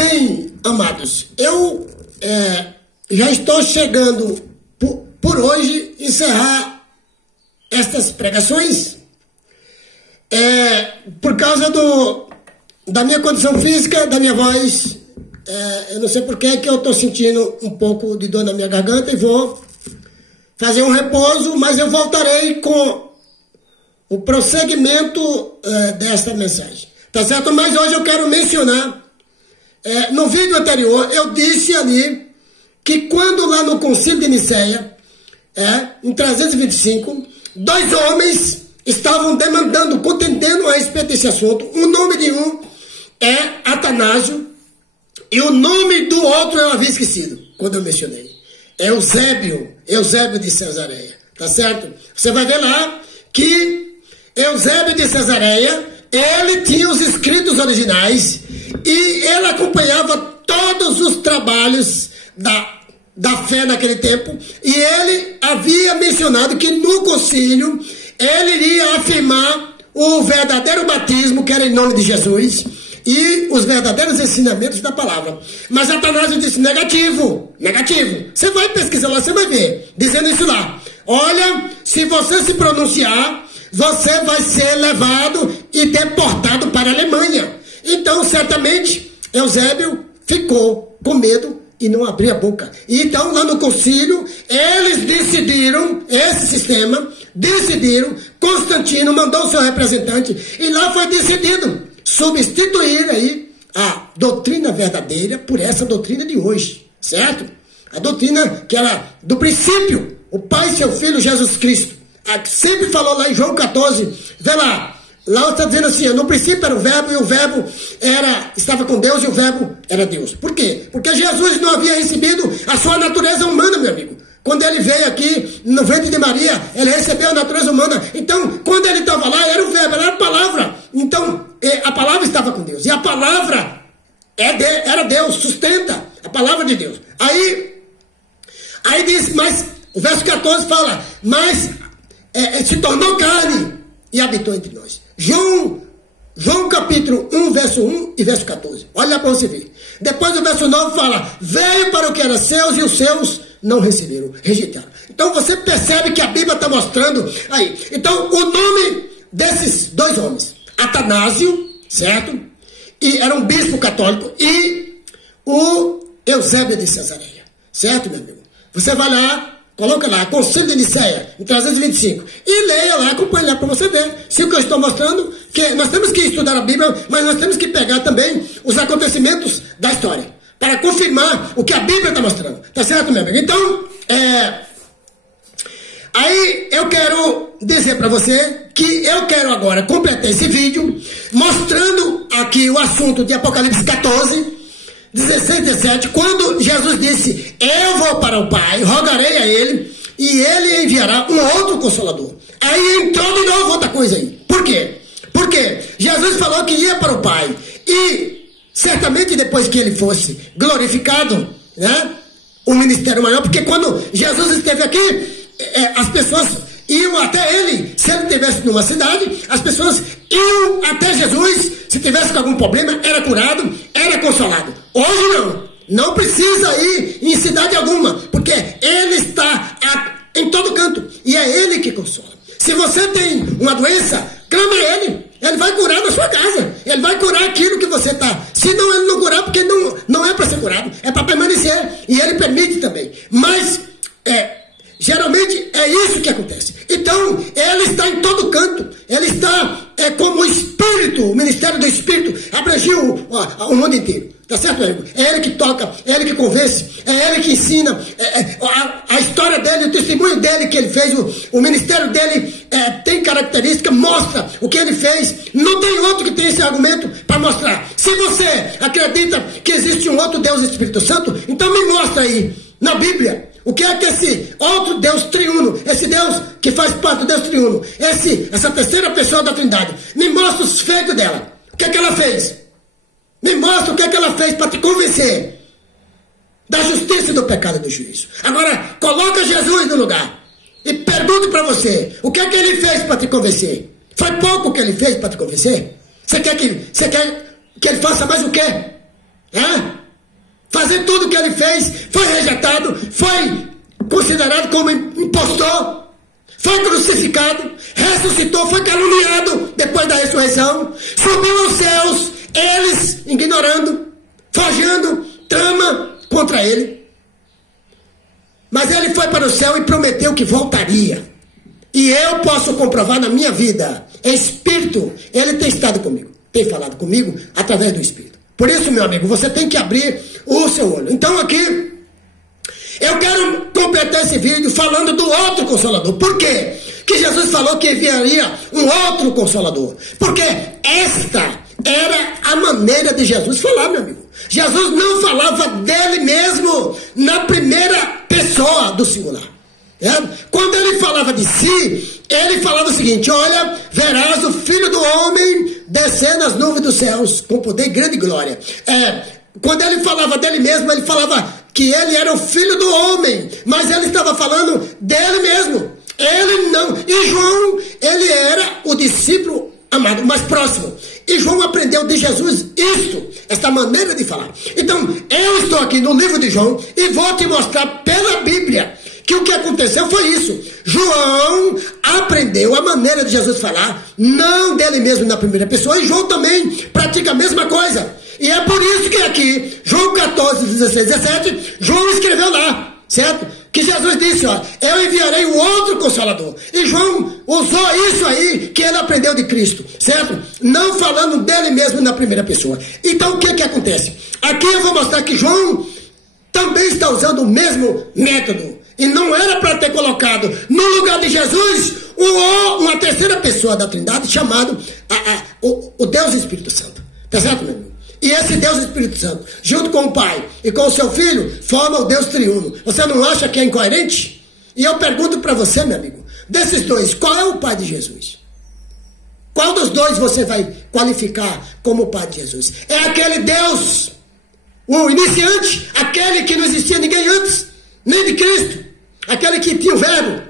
bem, amados, eu já estou chegando por hoje encerrar estas pregações por causa da minha condição física, da minha voz. Eu não sei por que eu estou sentindo um pouco de dor na minha garganta e vou fazer um repouso, mas eu voltarei com o prosseguimento desta mensagem. Tá certo? Mas hoje eu quero mencionar, no vídeo anterior, eu disse ali que quando lá no Concílio de Nicéia, em 325, dois homens estavam demandando, contendendo a respeito desse assunto. O nome de um é Atanásio e o nome do outro eu havia esquecido, quando eu mencionei. Eusébio de Cesareia. Tá certo? Você vai ver lá que Eusébio de Cesareia, ele tinha os escritos originais e ele acompanhava todos os trabalhos da fé naquele tempo, e ele havia mencionado que no concílio ele iria afirmar o verdadeiro batismo, que era em nome de Jesus, e os verdadeiros ensinamentos da palavra. Mas Atanásio disse: negativo. Você vai pesquisar lá, você vai ver, dizendo isso lá. Olha, se você se pronunciar, você vai ser levado e deportado para a Alemanha. Então, certamente, Eusébio ficou com medo e não abriu a boca. Então, lá no concílio, eles decidiram, esse sistema, Constantino mandou o seu representante, e lá foi decidido substituir aí a doutrina verdadeira por essa doutrina de hoje, certo? A doutrina que era do princípio, o Pai e seu Filho Jesus Cristo. Sempre falou lá em João 14, vê lá está dizendo assim: no princípio era o verbo, e o verbo estava com Deus, e o verbo era Deus. Por quê? Porque Jesus não havia recebido a sua natureza humana, meu amigo. Quando ele veio aqui no ventre de Maria, ele recebeu a natureza humana. Então, quando ele estava lá, era o verbo, era a palavra. Então, a palavra estava com Deus, e a palavra era Deus, sustenta a palavra de Deus. Aí diz, mas o verso 14 fala: mas se tornou carne e habitou entre nós. João capítulo 1, verso 1 e verso 14. Olha lá para você ver. Depois o verso 9 fala: veio para o que era seus e os seus não receberam, rejeitaram. Então você percebe que a Bíblia está mostrando aí. Então o nome desses dois homens, Atanásio, certo? E era um bispo católico, e o Eusébio de Cesareia, certo, meu amigo? Você vai lá, coloca lá, Concílio de Nicéia, em 325, e leia lá, acompanhe lá para você ver se o que eu estou mostrando, que nós temos que estudar a Bíblia, mas nós temos que pegar também os acontecimentos da história, para confirmar o que a Bíblia está mostrando. Tá certo, meu amigo? Então, aí eu quero dizer para você que eu quero agora completar esse vídeo, mostrando aqui o assunto de Apocalipse 14, 16, 17, quando Jesus disse: eu vou para o Pai, rogarei a Ele, e Ele enviará um outro Consolador. Aí entrou de novo outra coisa aí. Por quê? Porque Jesus falou que ia para o Pai, e certamente depois que Ele fosse glorificado, né, o ministério maior, porque quando Jesus esteve aqui, as pessoas iam até Ele. Se Ele estivesse numa cidade, as pessoas iam até Jesus. Se tivesse algum problema, era curado, era consolado. Hoje não precisa ir em cidade alguma, porque Ele está em todo canto, e é Ele que consola. Se você tem uma doença, clama a Ele, Ele vai curar na sua casa, Ele vai curar aquilo que você está. Se não, Ele não curar, porque não é para ser curado, é para permanecer, e Ele permite também. Mas, geralmente é isso que acontece. Então, Ele está em todo canto. Ele está como o Espírito, o ministério do Espírito abrangiu o mundo inteiro. Tá certo, meu amigo? É Ele que toca, é Ele que convence, é Ele que ensina. A história dele, o testemunho dele que Ele fez, o ministério dele tem característica, mostra o que Ele fez. Não tem outro que tenha esse argumento para mostrar. Se você acredita que existe um outro Deus, Espírito Santo, então me mostra aí, na Bíblia, o que é que esse outro Deus triuno, esse Deus que faz parte do Deus triuno, essa terceira pessoa da Trindade, me mostra os feitos dela. O que é que ela fez? Me mostra o que é que ela fez para te convencer da justiça e do pecado e do juízo. Agora, coloca Jesus no lugar e pergunto para você, o que é que Ele fez para te convencer? Foi pouco o que Ele fez para te convencer? Você quer que Ele faça mais o quê? Fazer tudo o que ele fez, foi rejeitado, foi considerado como impostor, foi crucificado, ressuscitou, foi caluniado depois da ressurreição, subiu aos céus, eles ignorando, forjando trama contra ele. Mas ele foi para o céu e prometeu que voltaria. E eu posso comprovar na minha vida, Espírito, ele tem estado comigo, tem falado comigo através do Espírito. Por isso, meu amigo, você tem que abrir o seu olho. Então aqui, eu quero completar esse vídeo falando do outro Consolador. Por quê? Que Jesus falou que enviaria um outro Consolador. Porque esta era a maneira de Jesus falar, meu amigo. Jesus não falava dele mesmo na primeira pessoa do singular. Quando ele falava de si, ele falava o seguinte: olha, verás o Filho do Homem descer nas nuvens dos céus com poder e grande glória. Quando ele falava dele mesmo, ele falava que ele era o Filho do Homem, mas ele estava falando dele mesmo. Ele não. E João, ele era o discípulo amado, mais próximo. E João aprendeu de Jesus isso, esta maneira de falar. Então, eu estou aqui no livro de João e vou te mostrar pela Bíblia que o que aconteceu foi isso. João aprendeu a maneira de Jesus falar, não dele mesmo na primeira pessoa, e João também pratica a mesma coisa. E é por isso que aqui, João 14, 16, 17, João escreveu lá, certo? Que Jesus disse, ó, eu enviarei o outro Consolador. E João usou isso aí que ele aprendeu de Cristo, certo? Não falando dele mesmo na primeira pessoa. Então o que acontece? Aqui eu vou mostrar que João também está usando o mesmo método. E não era para ter colocado no lugar de Jesus uma terceira pessoa da Trindade chamado o Deus Espírito Santo. Tá certo, meu amigo? E esse Deus Espírito Santo, junto com o Pai e com o seu Filho, forma o Deus triuno. Você não acha que é incoerente? E eu pergunto para você, meu amigo, desses dois, qual é o Pai de Jesus? Qual dos dois você vai qualificar como o Pai de Jesus? É aquele Deus, o iniciante, aquele que não existia ninguém antes, nem de Cristo, aquele que tinha o verbo.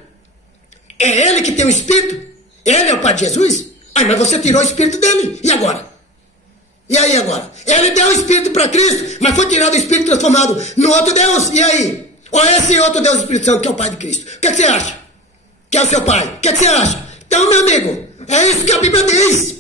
É ele que tem o Espírito? Ele é o Pai de Jesus? Mas você tirou o Espírito dele, e agora? E aí agora? Ele deu o Espírito para Cristo, mas foi tirado o Espírito transformado no outro Deus. E aí? Ou esse outro Deus, Espírito Santo, que é o Pai de Cristo? O que você acha? Que é o seu Pai? O que você acha? Então, meu amigo, é isso que a Bíblia diz.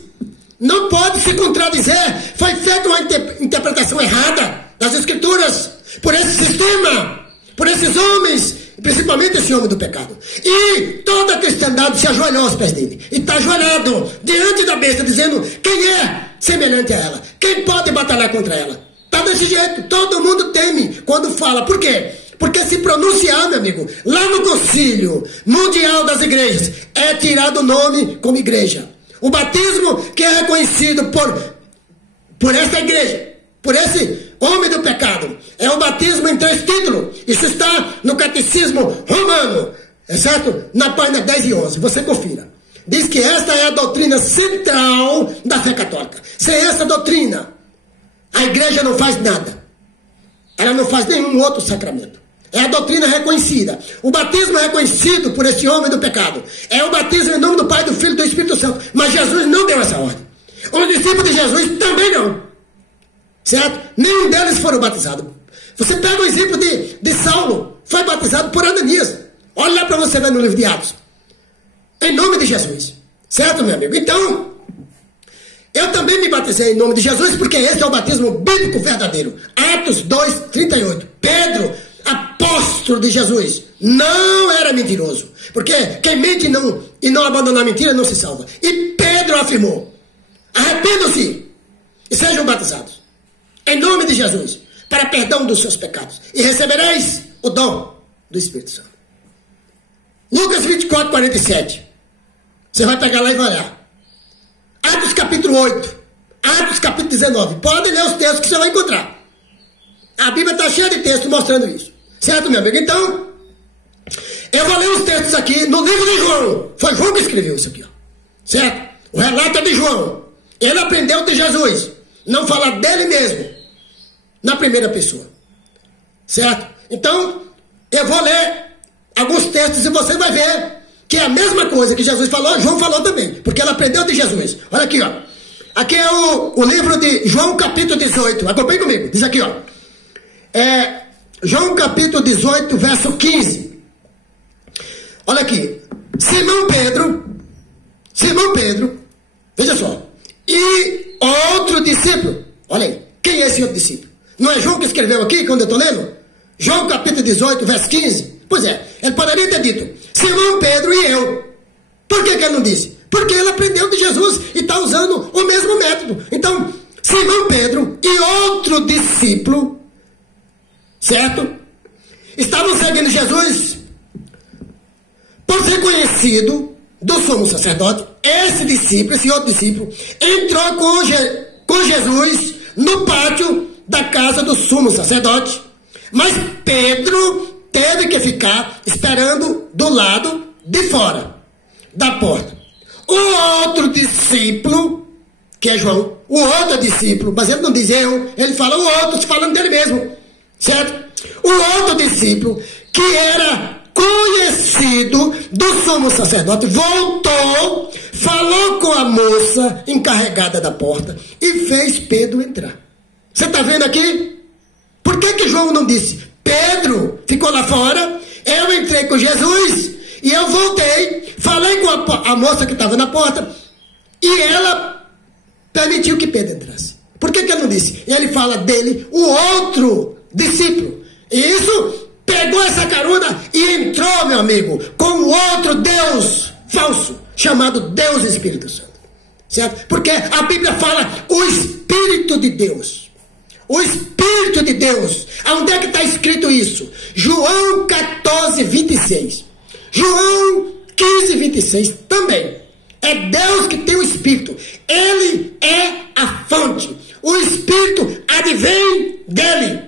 Não pode se contradizer. Foi feita uma interpretação errada das Escrituras por esse sistema, por esses homens, principalmente esse homem do pecado. E toda a cristandade se ajoelhou aos pés dele. E está ajoelhado diante da besta, dizendo quem é semelhante a ela. Quem pode batalhar contra ela? Está desse jeito. Todo mundo teme quando fala. Por quê? Porque se pronunciar, meu amigo, lá no Concílio Mundial das Igrejas, é tirado o nome como igreja. O batismo que é reconhecido por essa igreja, por esse homem do pecado, é o batismo em 3 títulos. Isso está no Catecismo Romano, é certo? Na página 10 e 11, você confira. Diz que esta é a doutrina central da fé católica. Sem essa doutrina, a igreja não faz nada. Ela não faz nenhum outro sacramento. É a doutrina reconhecida. O batismo é reconhecido por esse homem do pecado. É o batismo em nome do Pai, do Filho e do Espírito Santo. Mas Jesus não deu essa ordem. Os discípulos de Jesus também não. Certo? Nenhum deles foram batizados. Você pega o exemplo de Saulo. Foi batizado por Ananias. Olha lá para você ver no livro de Atos. Em nome de Jesus. Certo, meu amigo? Então, eu também me batizei em nome de Jesus, porque esse é o batismo bíblico verdadeiro. Atos 2, 38. Pedro, apóstolo de Jesus, não era mentiroso. Porque quem mente e não abandona a mentira não se salva. E Pedro afirmou: arrependam-se e sejam batizados em nome de Jesus, para perdão dos seus pecados, e recebereis o dom do Espírito Santo. Lucas 24, 47. Você vai pegar lá e vai olhar. Atos capítulo 8. Atos capítulo 19. Pode ler os textos que você vai encontrar. A Bíblia está cheia de textos mostrando isso. Certo, meu amigo? Então, eu vou ler os textos aqui no livro de João. Foi João que escreveu isso aqui, ó. Certo? O relato é de João. Ele aprendeu de Jesus. Não falar dele mesmo na primeira pessoa. Certo? Então, eu vou ler alguns textos e você vai ver que é a mesma coisa que Jesus falou, João falou também, porque ela aprendeu de Jesus. Olha aqui, ó. Aqui é o livro de João, capítulo 18. Acompanhe comigo. Diz aqui, ó. João, capítulo 18, verso 15. Olha aqui. Simão Pedro, veja só. E outro discípulo. Olha aí. Quem é esse outro discípulo? Não é João que escreveu aqui, quando eu estou lendo? João, capítulo 18, verso 15. Pois é. Ele poderia ter dito Simão Pedro e eu. Por que ele não disse? Porque ele aprendeu de Jesus e está usando o mesmo método. Então, Simão Pedro e outro discípulo, certo? Estavam seguindo Jesus por ser conhecido do sumo sacerdote. Esse outro discípulo, entrou com Jesus no pátio da casa do sumo sacerdote. Mas Pedro teve que ficar esperando do lado de fora da porta. O outro discípulo, que é João, o outro discípulo, mas ele não diz eu, ele fala o outro, falando dele mesmo, certo? O outro discípulo, que era conhecido do sumo sacerdote, voltou, falou com a moça encarregada da porta e fez Pedro entrar. Você está vendo aqui? Por que João não disse? Pedro ficou lá fora, eu entrei com Jesus e eu voltei, falei com a moça que estava na porta e ela permitiu que Pedro entrasse. Por que ele não disse? E ele fala dele, o outro discípulo. E isso pegou essa carona e entrou, meu amigo, com o outro Deus falso, chamado Deus Espírito Santo. Certo? Porque a Bíblia fala o Espírito de Deus. O Espírito de Deus. Onde é que está escrito isso? João 14, 26. João 15, 26 também. É Deus que tem o Espírito. Ele é a fonte. O Espírito advém dele.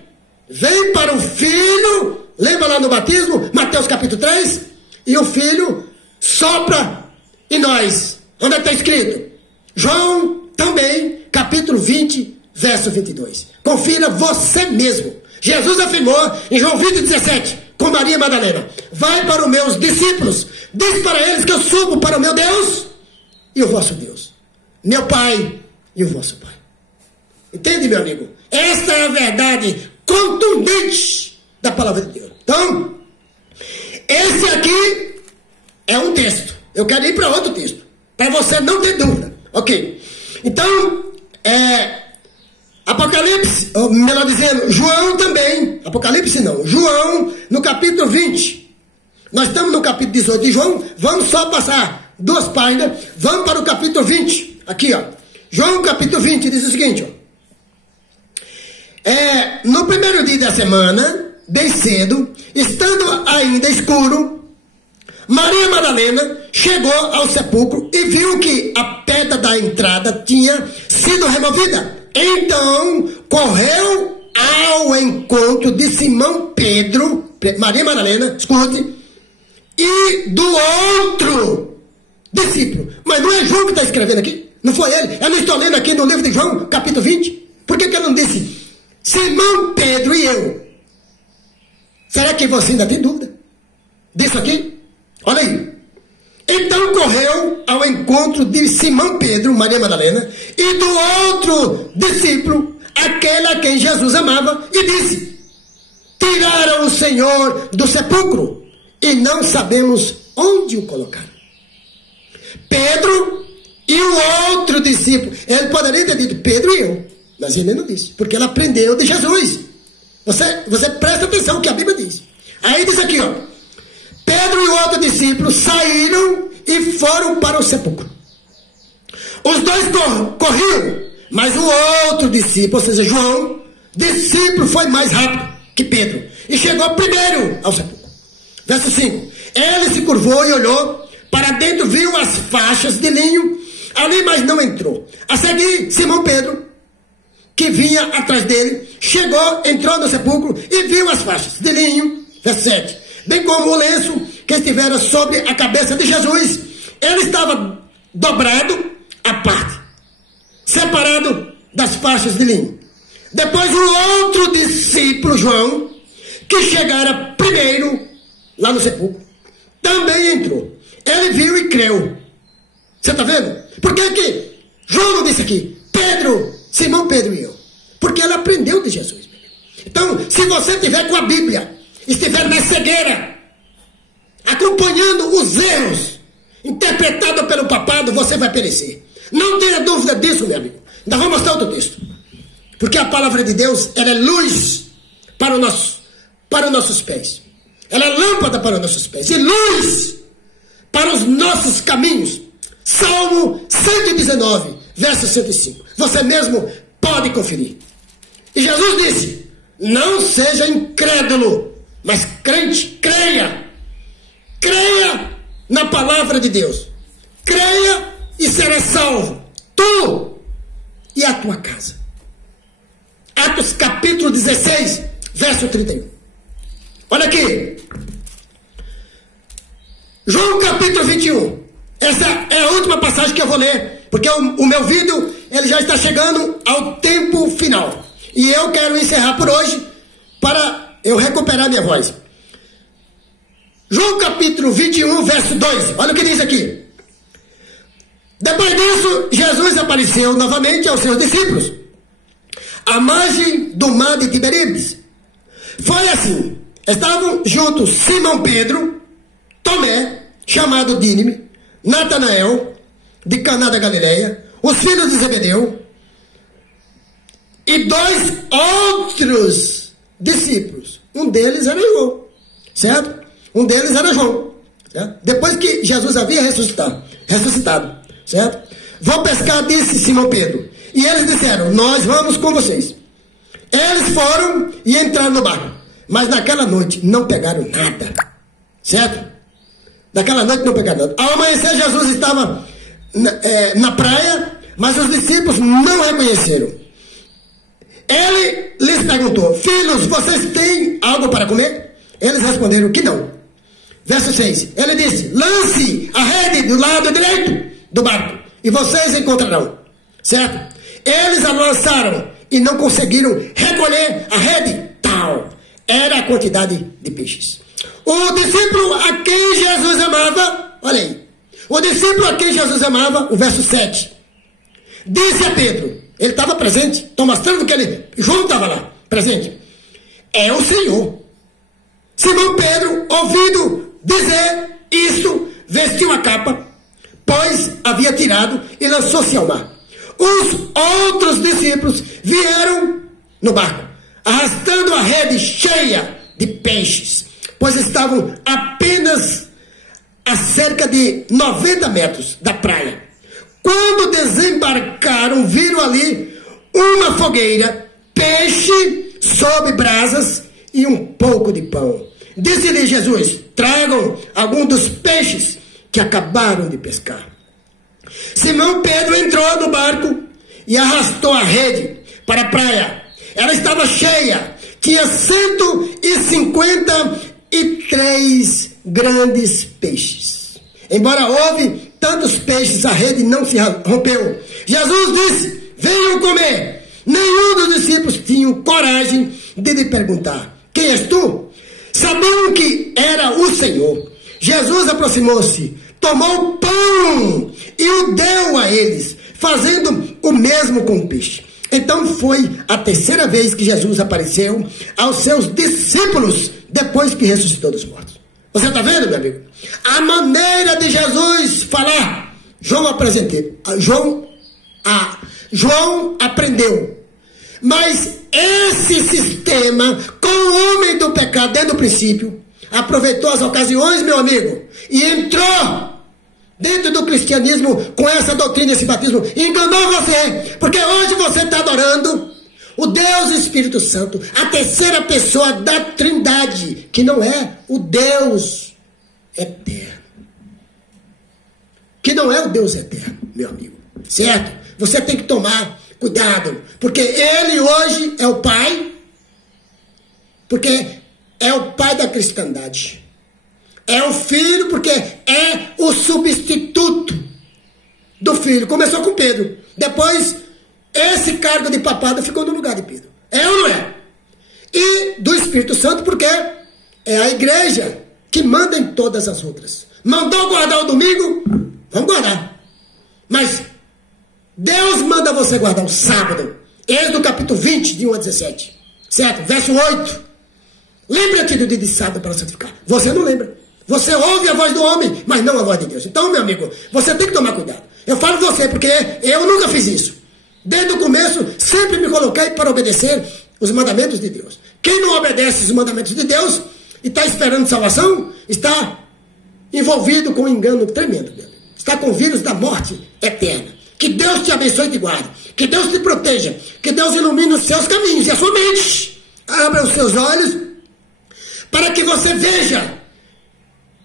Vem para o Filho. Lembra lá no batismo? Mateus capítulo 3. E o Filho sopra em nós. Onde é que está escrito? João também, capítulo 20, verso 22. Confira você mesmo. Jesus afirmou em João 20, 17, com Maria Madalena: vai para os meus discípulos, diz para eles que eu subo para o meu Deus e o vosso Deus, meu Pai e o vosso Pai. Entende, meu amigo? Esta é a verdade contundente da palavra de Deus. Então, esse aqui é um texto. Eu quero ir para outro texto, para você não ter dúvida. Ok? Então, Apocalipse, melhor dizendo, João também, Apocalipse não, João no capítulo 20, nós estamos no capítulo 18 de João, vamos só passar 2 páginas, vamos para o capítulo 20, aqui ó, João capítulo 20 diz o seguinte, ó, no primeiro dia da semana, bem cedo, estando ainda escuro, Maria Madalena chegou ao sepulcro e viu que a pedra da entrada tinha sido removida. Então, correu ao encontro de Simão Pedro, Maria Madalena, escute, e do outro discípulo. Mas não é João que está escrevendo aqui? Não foi ele? Eu não estou lendo aqui no livro de João, capítulo 20? Por que ele não disse Simão Pedro e eu? Será que você ainda tem dúvida disso aqui? Olha aí. Então correu ao encontro de Simão Pedro, Maria Madalena, e do outro discípulo, aquele a quem Jesus amava, e disse: tiraram o Senhor do sepulcro, e não sabemos onde o colocaram. Pedro e o outro discípulo, ele poderia ter dito Pedro e eu, mas ele não disse, porque ele aprendeu de Jesus. Você presta atenção no que a Bíblia diz. Aí diz aqui, ó, Pedro e o outro discípulo saíram e foram para o sepulcro. Os dois corriam, mas o outro discípulo, ou seja, João, discípulo, foi mais rápido que Pedro e chegou primeiro ao sepulcro. Verso 5. Ele se curvou e olhou para dentro, viu as faixas de linho ali, mas não entrou. A seguir, Simão Pedro, que vinha atrás dele, chegou, entrou no sepulcro e viu as faixas de linho. Verso 7. Bem como o lenço que estivera sobre a cabeça de Jesus, ele estava dobrado à parte, separado das faixas de linho. Depois o outro discípulo, João, que chegara primeiro lá no sepulcro, também entrou. Ele viu e creu. Você está vendo? Por que João não disse aqui Pedro, Simão Pedro e eu. Porque ele aprendeu de Jesus. Então, se você estiver com a Bíblia, estiver na cegueira, acompanhando os erros interpretados pelo papado, você vai perecer. Não tenha dúvida disso, meu amigo. Ainda vou mostrar outro texto. Porque a palavra de Deus, ela é luz para os nossos pés. Ela é lâmpada para os nossos pés. E luz para os nossos caminhos. Salmo 119, verso 105. Você mesmo pode conferir. E Jesus disse: não seja incrédulo, mas crente, creia. Creia na palavra de Deus. Creia e serás salvo. Tu e a tua casa. Atos capítulo 16, verso 31. Olha aqui. João capítulo 21. Essa é a última passagem que eu vou ler, porque o meu vídeo ele já está chegando ao tempo final. E eu quero encerrar por hoje para eu recuperar minha voz. João capítulo 21, verso 2. Olha o que diz aqui. Depois disso, Jesus apareceu novamente aos seus discípulos à margem do mar de Tiberíades. Foi assim. Estavam juntos Simão Pedro, Tomé, chamado Dídimo, Natanael, de Caná da Galileia, os filhos de Zebedeu, e dois outros discípulos. Um deles era João, certo? Um deles era João, certo? Depois que Jesus havia ressuscitado, certo? Vou pescar, disse Simão Pedro. E eles disseram: nós vamos com vocês. Eles foram e entraram no barco, mas naquela noite não pegaram nada, certo? Naquela noite não pegaram nada. Ao amanhecer, Jesus estava na praia, mas os discípulos não reconheceram. Ele lhes perguntou: filhos, vocês têm algo para comer? Eles responderam que não. Verso 6. Ele disse: lance a rede do lado direito do barco e vocês encontrarão. Certo? Eles a lançaram e não conseguiram recolher a rede. Tal era a quantidade de peixes. O discípulo a quem Jesus amava, olha aí, o discípulo a quem Jesus amava, o verso 7, disse a Pedro, ele estava presente, estou mostrando que João estava lá, presente, é o Senhor. Simão Pedro, ouvindo dizer isso, vestiu a capa, pois havia tirado, e lançou-se ao mar. Os outros discípulos vieram no barco, arrastando a rede cheia de peixes, pois estavam apenas a cerca de 90 metros da praia. Quando desembarcaram, viram ali uma fogueira, peixe sob brasas e um pouco de pão. Disse-lhe Jesus: tragam algum dos peixes que acabaram de pescar. Simão Pedro entrou no barco e arrastou a rede para a praia. Ela estava cheia, tinha 153 grandes peixes. Embora houve tantos peixes, a rede não se rompeu. Jesus disse: venham comer. Nenhum dos discípulos tinha coragem de lhe perguntar: quem és tu? Sabiam que era o Senhor. Jesus aproximou-se, tomou o pão e o deu a eles, fazendo o mesmo com o peixe. Então foi a terceira vez que Jesus apareceu aos seus discípulos depois que ressuscitou dos mortos. Você está vendo, meu amigo? A maneira de Jesus falar, João aprendeu. Mas esse sistema, com o homem do pecado desde o princípio, aproveitou as ocasiões, meu amigo, e entrou dentro do cristianismo com essa doutrina, esse batismo. Enganou você, porque hoje você está adorando o Deus Espírito Santo, a terceira pessoa da Trindade, que não é o Deus eterno. Que não é o Deus eterno, meu amigo. Certo? Você tem que tomar cuidado, porque ele hoje é o Pai, porque é o Pai da cristandade. É o Filho, porque é o substituto do Filho. Começou com Pedro. Depois, esse cargo de papado ficou no lugar de Pedro. É ou não é? E do Espírito Santo, porque é a igreja que manda em todas as outras. Mandou guardar o domingo? Vamos guardar. Mas Deus manda você guardar o sábado. Êxodo capítulo 20, de 1 a 17. Certo? Verso 8. Lembra-te do dia de sábado para santificar. Você não lembra. Você ouve a voz do homem, mas não a voz de Deus. Então, meu amigo, você tem que tomar cuidado. Eu falo você porque eu nunca fiz isso. Desde o começo, sempre me coloquei para obedecer os mandamentos de Deus. Quem não obedece os mandamentos de Deus e está esperando salvação, está envolvido com um engano tremendo dele. Está com o vírus da morte eterna. Que Deus te abençoe e te guarde. Que Deus te proteja. Que Deus ilumine os seus caminhos e a sua mente. Abra os seus olhos para que você veja.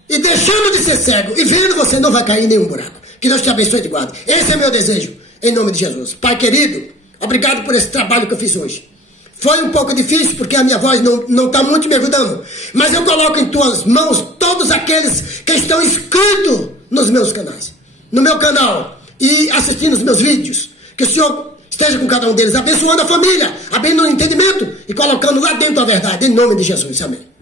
E deixando de ser cego e vendo, você não vai cair em nenhum buraco. Que Deus te abençoe e te guarde. Esse é meu desejo, em nome de Jesus. Pai querido, obrigado por esse trabalho que eu fiz hoje. Foi um pouco difícil, porque a minha voz não está muito me ajudando. Mas eu coloco em tuas mãos todos aqueles que estão inscritos nos meus canais. No meu canal e assistindo os meus vídeos. Que o Senhor esteja com cada um deles, abençoando a família, abrindo o entendimento e colocando lá dentro a verdade. Em nome de Jesus, amém.